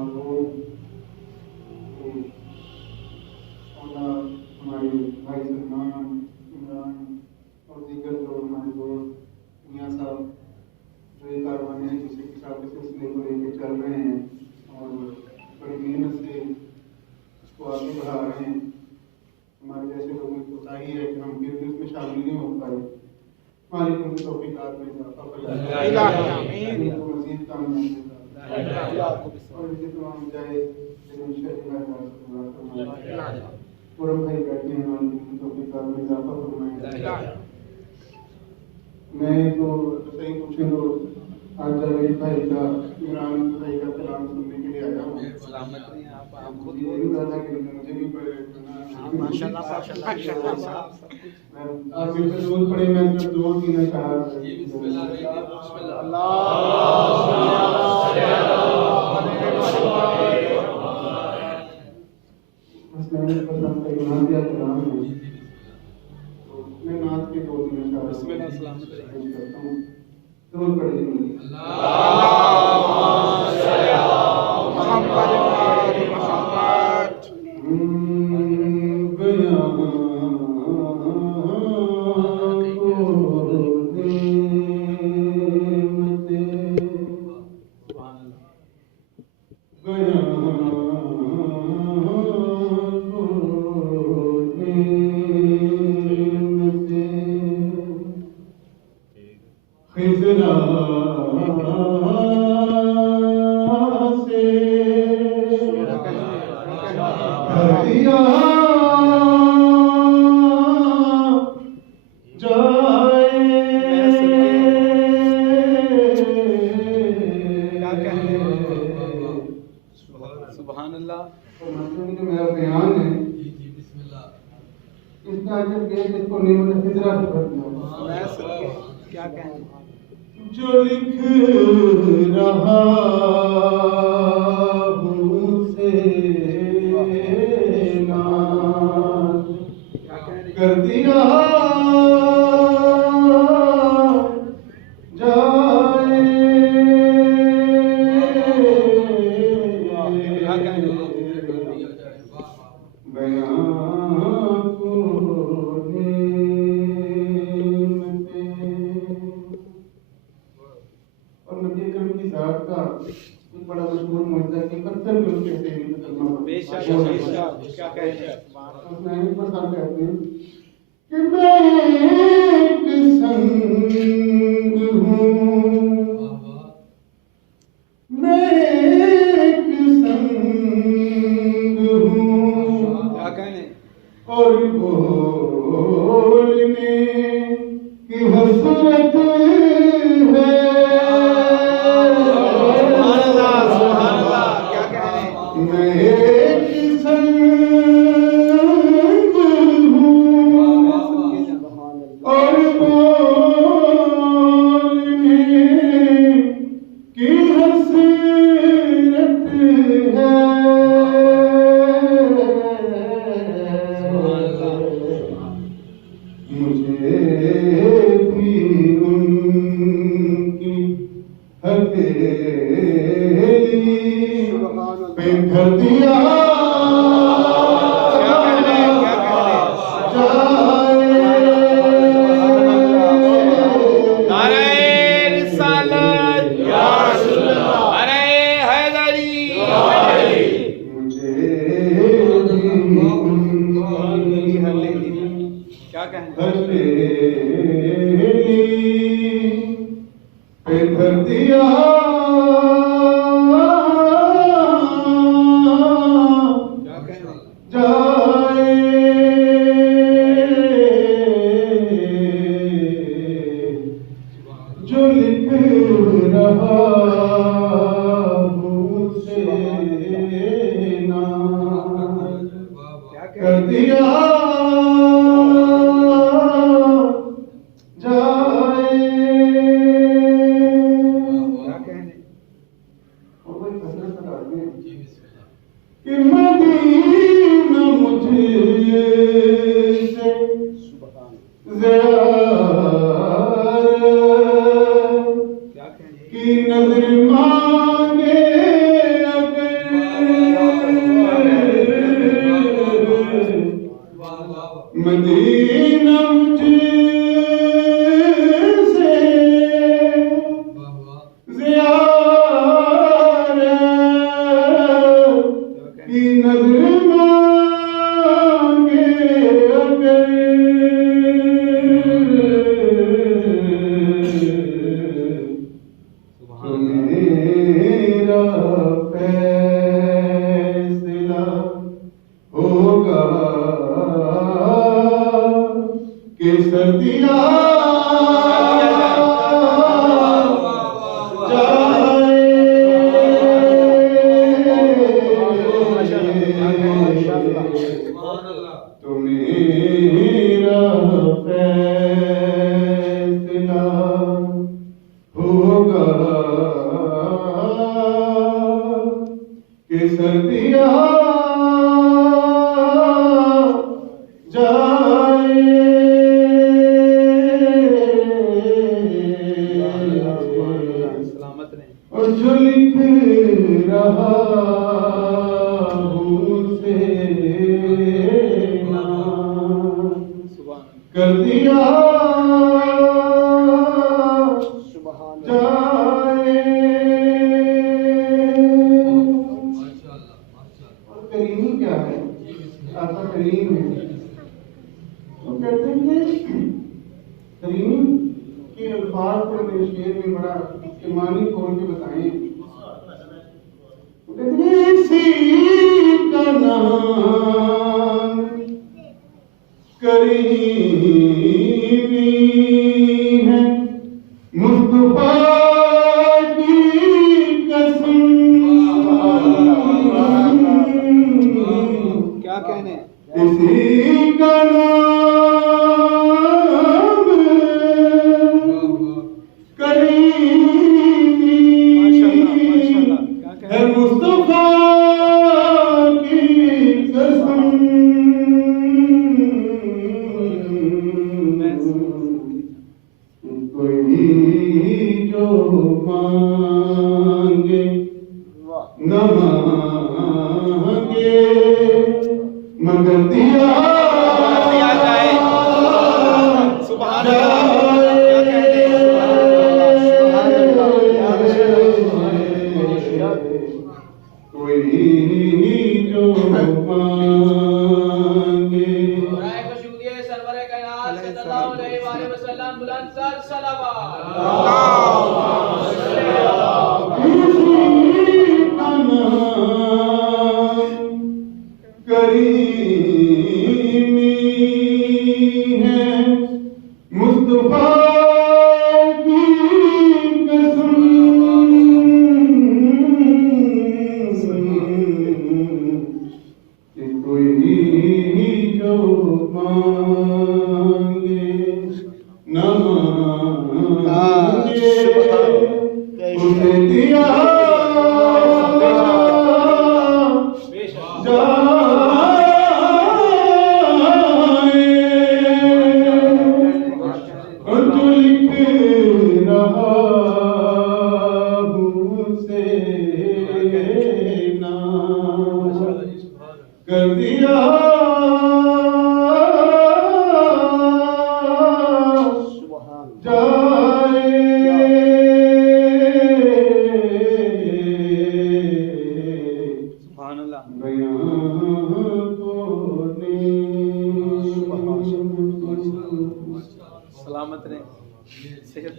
वो हमारे भाई सलमान, इमरान और दीगर जो हमारे दोस्त मियाँ साहब जो ये कारवाने हैं जिसे किताब के सिलसिले को लेकर चल रहे हैं और बड़ी मेहनत से इसको आगे बढ़ा रहे हैं। हमारे जैसे लोगों की कोताही है कि हम फिर भी उसमें शामिल नहीं हो पाए। मालिक उनकी तौफीकात में इजाफा फरमाए, मज़ीद कामयाबी और इसी तमाम जायज़ पूरम भाई बैठे हैं, मालिक उनकी तौफीकात में इजाफा फरमाए। मैं तो सही पूछूं तो आज जावेद भाई का, इमरान भाई का कलाम सुनने के लिए आया हूँ। सलामत नहीं आप खुद बोल ही रहा था कि मुझे भी पढ़े माशाल्लाह माशाल्लाह। आप भी जरूर पढ़े, मैं सिर्फ दो तीन अशआर मैं नात के दो तीन अशआर करता हूँ, जरूर पढ़िए। मेरा बयान है इसका इसको नियमत हिजरा से भर दिया। क्या कहें जो लिख रहा हूँ से कर दिया बड़ा मशहूर मुद्दा कि पत्थर भी उसके से नहीं बदलना। बेशक क्या कहते हैं उसमें पर सब कहते हैं कि मैं एक संग हूँ, मैं एक संग हूँ, क्या कहने और बोलने की हसरत की नजर मांगे अगर कि सर्दियाँ जाए सलामत रहे। और जो लिख रहा हूँ उसे ना कर दिया जाए। और करीमी क्या है? आपका करीम है तो कहते हैं कि करीम के अल्फाज को मेरे शेर में बड़ा ईमानी खोल के बताए। इसी का नाम करीमी है, मुस्तफा की कसम। क्या कहने? इसी का नाम करीमी है, मुस्तफा की कसम। कोई जो मांगे न मांगे मगर दिया जाए। सुभान कोई जो मांगे। राय को शुक्रिया सरवरे कायनात सल्लल्लाहु अलैहि वसल्लम बुलंद सर सलावत। करीमी है, मुस्तफा की कसम। कि कोई जो मांगे न मांगे उसे दिया और जो लिख रहा हूँ उसे ना कर दिया जाए। सुभान अल्लाह। बयां सलामत रहे। सेहत